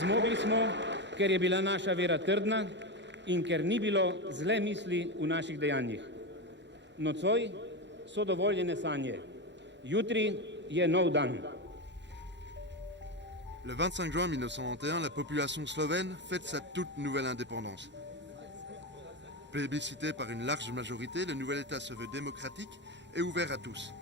Zmogli smo, ker je bila naša vera trdna in ker ni bilo zle misli v naših dejanjih. Nocoj so dovoljene sanje. Jutri je nov dan. Le 25 juin 1991, la population slovène fête sa toute nouvelle indépendance. Plébiscité par une large majorité, le nouvel État se veut démocratique et ouvert à tous.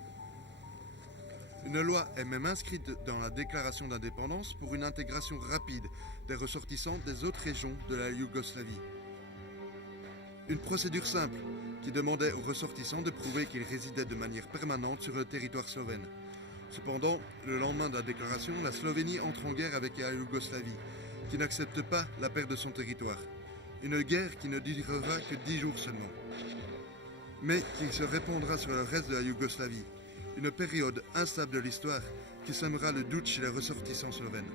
Une loi est même inscrite dans la déclaration d'indépendance pour une intégration rapide des ressortissants des autres régions de la Yougoslavie. Une procédure simple qui demandait aux ressortissants de prouver qu'ils résidaient de manière permanente sur le territoire slovène. Cependant, le lendemain de la déclaration, la Slovénie entre en guerre avec la Yougoslavie, qui n'accepte pas la perte de son territoire. Une guerre qui ne durera que 10 jours seulement, mais qui se répandra sur le reste de la Yougoslavie. Une période instable de l'histoire qui sèmera le doute chez les ressortissants slovènes.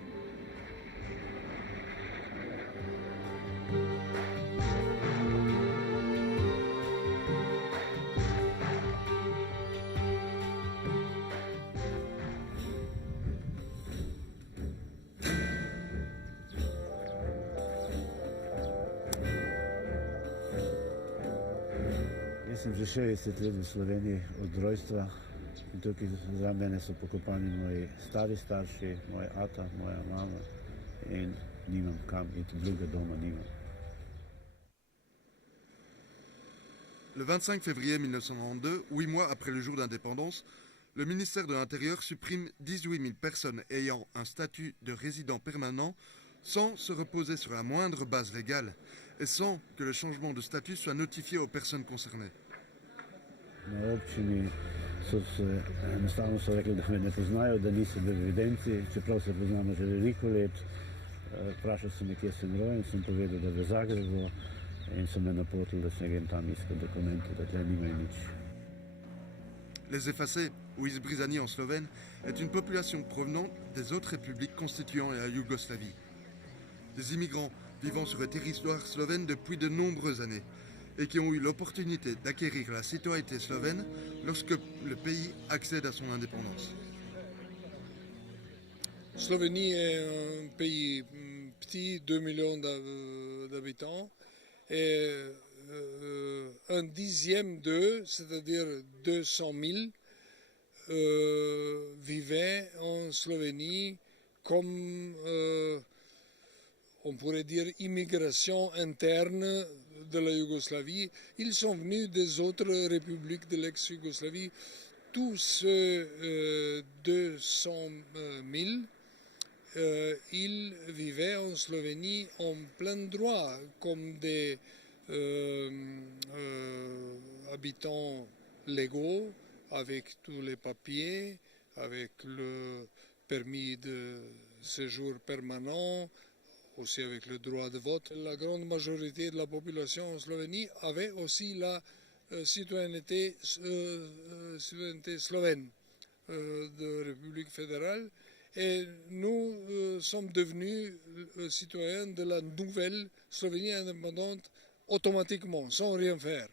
Jaz sem že 60 let v Sloveniji od rojstva in tukaj za mene so pokopani moji stari starši, moj ata, moja mama in nimam kam iti, druga doma nimam. Le 25 février 1992, 8 mois après le jour d'indépendance, le ministère de l'Intérieur supprime 18 000 personnes ayant un statut de résident permanent sans se reposer sur la moindre base légale et sans que le changement de statut soit notifié aux personnes concernées. Na občini enostavno so rekli, da me ne poznajo, da nisem v evidenci, čeprav se poznamo že veliko let. Vprašal sem, kje sem rojen, sem povedal, da v Zagrebu in so me napotili, da se grem tam iskat dokumente, da tle nimajo nič. Les effacés, ou Izbrizani en slovène, est une population provenant des autres républiques constituant la Yougoslavie. Des immigrants vivant sur le territoire slovène depuis de nombreuses années et qui ont eu l'opportunité d'acquérir la citoyenneté slovène lorsque le pays accède à son indépendance. Slovénie est un pays petit, 2 millions d'habitants, et un dixième d'eux, c'est-à-dire 200 000, vivaient en Slovénie comme, on pourrait dire, immigration interne de la Yougoslavie. Ils sont venus des autres républiques de l'ex-Yougoslavie. Tous ces 200 000, ils vivaient en Slovénie en plein droit, comme des habitants légaux, avec tous les papiers, avec le permis de séjour permanent, aussi avec le droit de vote. La grande majorité de la population en Slovénie avait aussi la citoyenneté slovène de République fédérale. Et nous sommes devenus citoyens de la nouvelle Slovénie indépendante automatiquement, sans rien faire.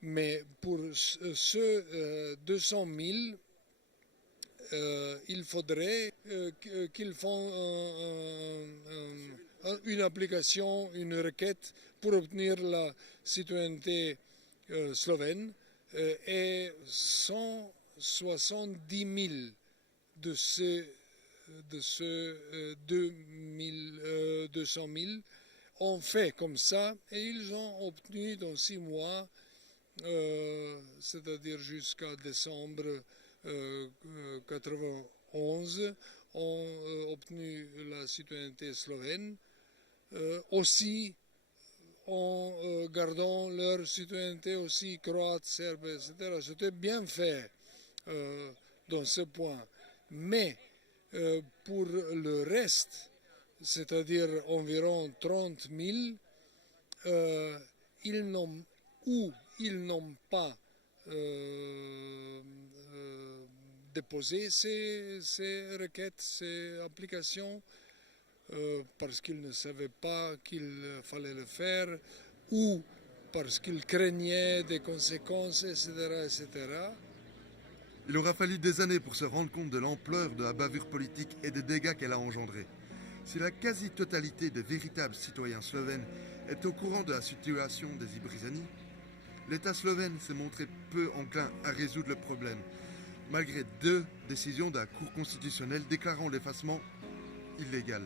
Mais pour ceux 200 000, il faudrait qu'ils font une application, une requête pour obtenir la citoyenneté slovène, et 170 000 de ces 200 000 ont fait comme ça, et ils ont obtenu dans 6 mois, c'est-à-dire jusqu'à décembre 1991, ont obtenu la citoyenneté slovène, aussi en gardant leur citoyenneté aussi croate, serbe, etc. C'était bien fait dans ce point. Mais pour le reste, c'est-à-dire environ 30 000, ils n'ont pas déposé ces requêtes, ces applications, parce qu'ils ne savaient pas qu'il fallait le faire, ou parce qu'ils craignaient des conséquences, etc., etc. Il aura fallu des années pour se rendre compte de l'ampleur de la bavure politique et des dégâts qu'elle a engendrés. Si la quasi-totalité des véritables citoyens slovènes est au courant de la situation des Ibrizani, l'État slovène s'est montré peu enclin à résoudre le problème, malgré 2 décisions de la Cour constitutionnelle déclarant l'effacement illégal.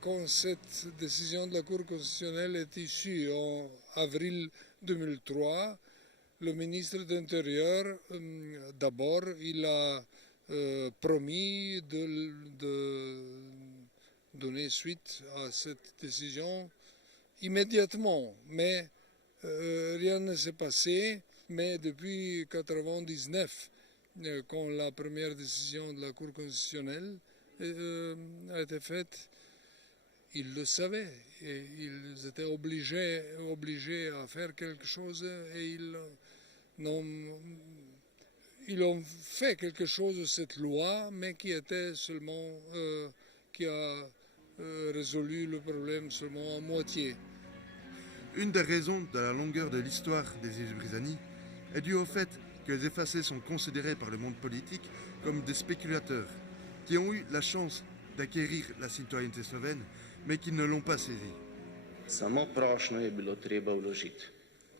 Quand cette décision de la Cour constitutionnelle est issue en avril 2003, le ministre de l'Intérieur, d'abord, il a promis de donner suite à cette décision immédiatement. Mais rien ne s'est passé. Mais depuis 1999, quand la première décision de la Cour constitutionnelle a été faite, ils le savaient et ils étaient obligés à faire quelque chose et ils ont fait quelque chose de cette loi, mais qui était seulement, qui a résolu le problème seulement à moitié. Une des raisons de la longueur de l'histoire des Ibrizani est due au fait que les effacés sont considérés par le monde politique comme des spéculateurs qui ont eu la chance d'acquérir la citoyenneté slovène, mais qui ne l'ont pas saisie. Samo prošnjo je bilo treba vložiti.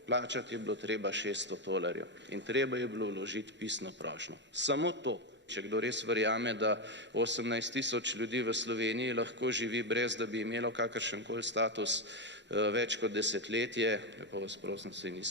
Plačati je bilo treba $600 in treba je bilo vložiti pisno prošnjo. Samo to. Če kdo res verjame, da 18.000 ljudi v Sloveniji lahko živi brez, da bi imelo kakršenkoli status več kot desetletje, pa vas prosim, se nismo